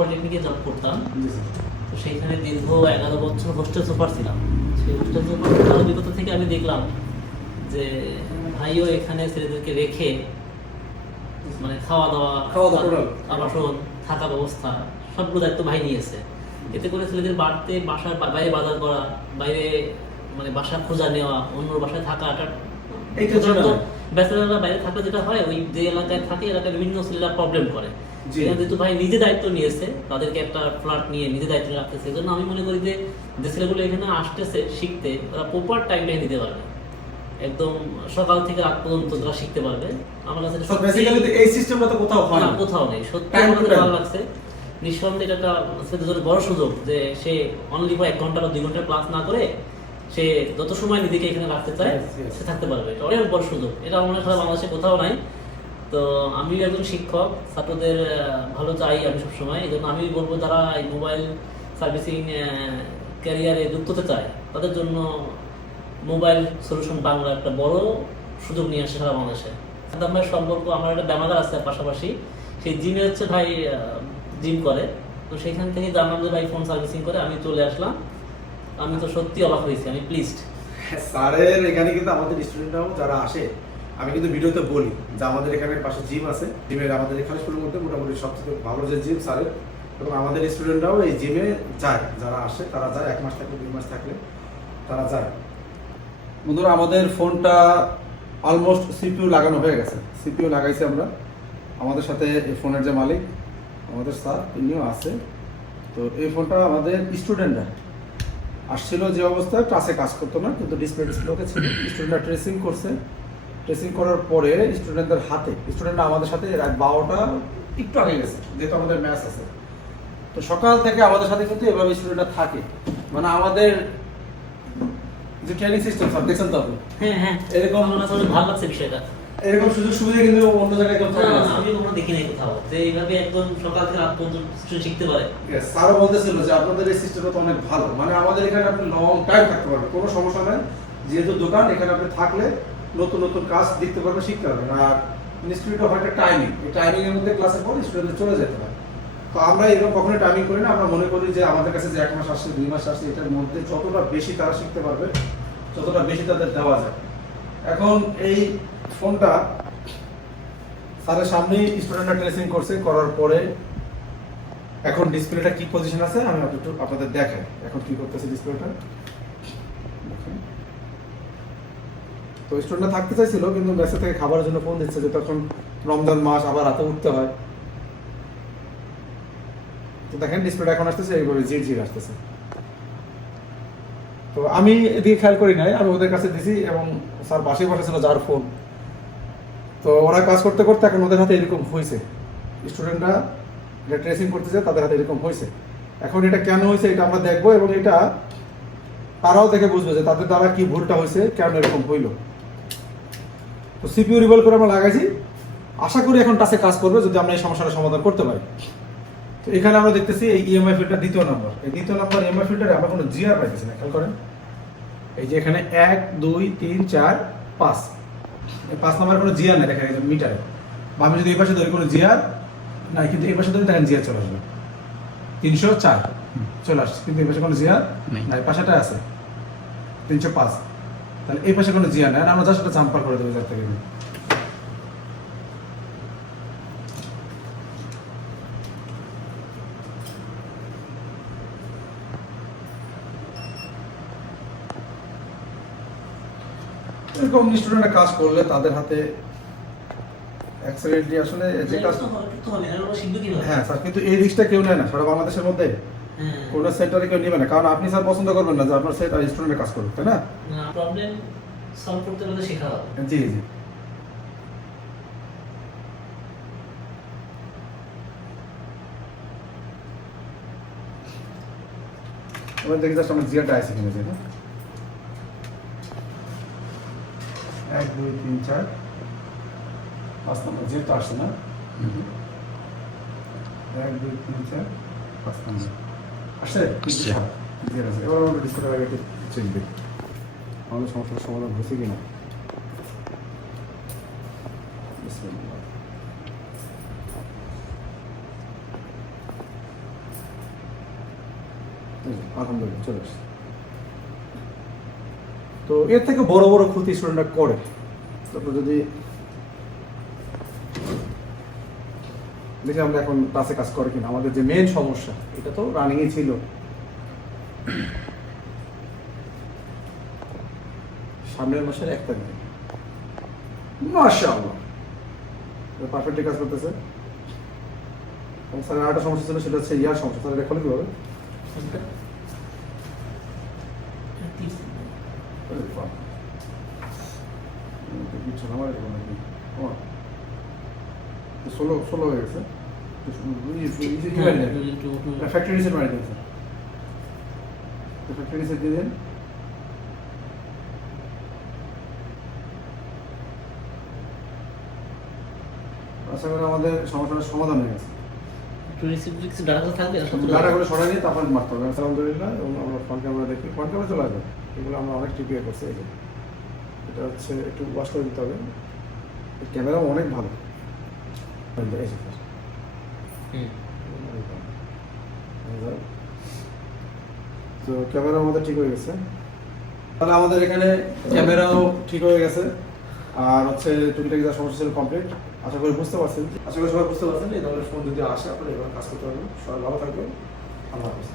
পলিটেকনিকে job করতাম। তো সেইখানে দীর্ঘ 11 বছর হোস্টেল সুপার ছিলাম। সেই হোস্টেল সুপার অভিজ্ঞতা থেকে আমি দেখলাম যে ভাইও এখানে ছেলেদেরকে রেখে মানে খাওয়া দাওয়া, আবাসন, থাকা ব্যবস্থা সবগুলো দায়িত্ব ভাই নিয়েছে। এতে করে ছেলেদের বাসার বাইরে বাজার করা, বাইরে মানে বাসা খোঁজা নেওয়া, অন্য বাসায় থাকাটা ব্যাচেলাররা বাইরে থাকলে যেটা হয়, ওই যে এলাকায় থাকে এলাকায় বিভিন্ন ছেলেরা প্রবলেম করে। যেহেতু ভাই নিজে দায়িত্ব নিয়েছে, তাদেরকে একটা ফ্ল্যাট নিয়ে নিজে দায়িত্ব রাখতেছে, এই জন্য আমি মনে করি যে ছেলেগুলো এখানে আসতেছে শিখতে, ওরা প্রপার টাইমটা দিতে পারবে, একদম সকাল থেকে রাত পর্যন্ত তারা শিখতে পারবে। আমার কাছে এই সিস্টেমটা তো কোথাও হয় না, কোথাও নেই। সত্যি আমার ভালো লাগছে। নিঃসন্দেহে এটা একটা ছেলেদের জন্য বড় সুযোগ যে সে অনলি 1 ঘন্টা বা 2 ঘন্টা ক্লাস না করে সে যত সময় নিজেকে এখানে রাখতে চায় সে থাকতে পারবে। এটা অনেক বড় সুযোগ, এটা মনে হয় বাংলাদেশে কোথাও নাই। তো আমি একজন শিক্ষক, ছাত্রদের ভালো চাই আমি সবসময়। এই জন্য আমি বলবো যারা এই মোবাইল সার্ভিসিং ক্যারিয়ারে যুক্ত হতে চায় তাদের জন্য মোবাইল সলিউশন বাংলা একটা বড় সুযোগ নিয়ে আসে সারা বাংলাদেশে। সাদ্দাম ভাইয়ের সম্পর্ক, আমার একটা ব্যায়ামাগার আছে পাশাপাশি, সেই জিমে হচ্ছে ভাই জিম করে। তো সেখান থেকে জানলাম যে ভাই ফোন সার্ভিসিং করে, আমি চলে আসলাম। আমি তো সত্যি অবাক হয়েছি, আমি প্লিজড। স্যারের এখানে কিন্তু আমাদের স্টুডেন্টরাও যারা আসে, আমি কিন্তু ভিডিওতে বলি যে আমাদের এখানে পাশে জিম আছে, জিমের আমাদের এখানে স্কুলের মধ্যে মোটামুটি সবথেকে ভালো যে জিম স্যারের, এবং আমাদের স্টুডেন্টরাও এই জিমে যায়, যারা আসে তারা যায়, 1 মাস থাকলে 2 মাস থাকলে তারা যায়। বন্ধুরা, আমাদের ফোনটা অলমোস্ট সিপিইউ লাগানো হয়ে গেছে, সিপিইউ লাগাইছি আমরা। আমাদের সাথে এই ফোনের যে মালিক আমাদের স্যার, তিনিও আছে। তো এই ফোনটা আমাদের স্টুডেন্টরা আসছিল যে অবস্থায়, ক্লাসে কাজ করতো না, কিন্তু ডিসপ্লে ওকে ছিল। স্টুডেন্টরা ট্রেসিং করছে, ট্রেসিং করার পরে স্টুডেন্টদের হাতে, স্টুডেন্টরা আমাদের সাথে রাত 12টা একটু আগে গেছে, যেহেতু আমাদের ম্যাচ আছে। তো সকাল থেকে আমাদের সাথে কিন্তু এভাবে স্টুডেন্টরা থাকে, মানে আমাদের যে ট্রেনিং সিস্টেম সব দেখছেন তো আপনি। হ্যাঁ, এরকম ভালো লাগছে বিষয়টা। এরকম সুযোগ সুবিধা কিন্তু অন্য জায়গায় কেউ থাকে না। আমি কখনো দেখি নাই কোথাও যে এইভাবে একদম সকাল থেকে রাত পর্যন্ত শিখতে পারে। স্যারও বলতেছিল যে আপনাদের এই সিস্টেমটা তো অনেক ভালো, মানে আমাদের এখানে আপনি লং টাইম থাকতে পারবেন, কোনো সমস্যা নাই। যেহেতু দোকান, এখানে আপনি থাকলে নতুন নতুন কাজ দেখতে পারবেন, শিখতে পারবেন। আর ইনস্টিটিউটে হয় একটা টাইমিং, এই টাইমিং এর মধ্যে ক্লাসের পর স্টুডেন্টদের চলে যেতে পারে। তো আমরা এরকম কখনোই টাইমিং করি না। আমরা মনে করি যে আমাদের কাছে যে 1 মাস আসছে, 2 মাস আসছে, এটার মধ্যে যতটা বেশি তারা শিখতে পারবে, যতটা বেশি তাদের দেওয়া যায়। এখন এই ফোনটা স্যারের সামনেই স্টুডেন্টরা ট্রেসিং করছে, করার পরে এখন ডিসপ্লেটা কি পজিশন আছে আমি একটু আপনাদের দেখাই। এখন কি করতেছে ডিসপ্লেটা। তো স্টুডেন্টরা থাকতে চাইছিল, কিন্তু মেসে থেকে খাবারের জন্য ফোন দিচ্ছে, যে তখন রমজান মাস, আবার রাতে উঠতে হয়। তো দেখেন ডিসপ্লেটা এখন আসতেছে এইভাবে ঝিরঝির আসতেছে। তো আমি এদিকে খেয়াল করি নাই, আমি ওদের কাছে দিছি, এবং স্যার পাশেই বসেছিল যার ফোন। তো ওরা কাজ করতে করতে এখন ওদের হাতে এরকম হয়েছে, স্টুডেন্টরা এটা ট্রেসিং করতেছে, তাদের হাতে এরকম হয়েছে। এখন এটা কেন হয়েছে এটা আমরা দেখবো, এবং এটা তারাও দেখে বুঝবে যে তাদের দ্বারা কি ভুলটা হয়েছে, কেন এরকম হইল। তো সিপিইউ রিভলভ করে আমরা লাগাইছি, আশা করি এখন টাচে কাজ করবে যদি আমরা এই সমস্যাটা সমাধান করতে পারি। তো এখানে আমরা দেখতেছি এই ইএমআই ফিল্টার দ্বিতীয় নম্বর, এই দ্বিতীয় নম্বর ইএমআই ফিল্টারে আমরা কোনো জিআর পাইতেছি না, খেয়াল করেন। এই যে এখানে 1 2 3 4 5, এই 5 নম্বরে কোনো জিআর নাই, দেখেন একজন মিটারে। বা আমি যদি এই পাশে ধরি কোনো জিআর নাই, কিন্তু এই পাশে ধরি দেখেন জিআর চলে আসবে, 304 চলে আসছে, কিন্তু এই পাশে কোনো জিআর নাই। পাশেটা আছে 305, তাহলে এই পাশে কোনো জিআর নাই। আমরা জাস্ট একটা জাম্পার করে দেবো যার থেকে। এরকম স্টুডেন্টরা কাজ করলে তাদের হাতে অ্যাক্সিডেন্টলি আসলে যে কাজ হ্যাঁ স্যার, কিন্তু এই রিস্কটা কেউ নেয় না সারা বাংলাদেশের মধ্যে, কোনো সেন্টারে কেউ নেবে না। কারণ আপনি স্যার পছন্দ করবেন না যে আপনার সেট আর স্টুডেন্টের কাজ করবে, তাই না? প্রবলেম সলভ করতে হলে শেখা হবে। জি জি। এবার দেখি জাস্ট আমার জিয়াটা আছে কিনা, যে 1 2 3 4 5 নম্বর জিয়া তো আসছে না। 1 2 3 4 5 নম্বর আসছে, জিয়া আছে। এবার আমরা ডিসপ্লেটা একটু চেক দিই আমাদের সমস্যার সমাধান হয়েছে কিনা। আলহামদুলিল্লাহ চলে আসছে। তো এর থেকে বড় বড় ক্ষতি স্টুডেন্টরা করে। তারপর যদি দেখি আমরা এখন ক্লাসে কাজ করে কিনা, আমাদের যে মেন সমস্যা এটা তো রানিংয়ে ছিল। সামনের মাসের 1 তারিখে মাশাআল্লাহ পারফেক্টলি কাজ করতেছে। এবং স্যারের আরেকটা সমস্যা ছিল, সেটা হচ্ছে ইয়ার সমস্যা। স্যার এটা খোলে কিভাবে? ষোলো হয়ে গেছে। ফ্যাক্টরি রিসেট মারি দিন স্যার, ফ্যাক্টরি রিসেট দিয়ে দিন। আশা করি আমাদের সমস্যাটার সমাধান হয়ে গেছে। ডাটাগুলো সরাই নিয়ে তারপর মারতে হবে। আলহামদুলিল্লাহ। এবং আমরা ফ্রন্ট ক্যামেরা দেখি, ফ্রন্ট ক্যামেরা চলে আসবে। এগুলো আমরা অনেক টিপিয়ে করছি। এই যে এটা হচ্ছে একটু ওয়াশ করে দিতে হবে। ক্যামেরা অনেক ভালো। তো ক্যামেরা আমাদের ঠিক হয়ে গেছে। তাহলে আমাদের এখানে ক্যামেরাও ঠিক হয়ে গেছে, আর হচ্ছে টুকিটাকি যা সমস্যা ছিল কমপ্লিট। আশা করি বুঝতে পারছেন। আশা করি সবাই বুঝতে পারছেন। এই ধরনের ফোন যদি আসে আপনারা এবার কাজ করতে পারবেন। সবাই ভালো থাকবেন। আল্লাহ হাফেজ।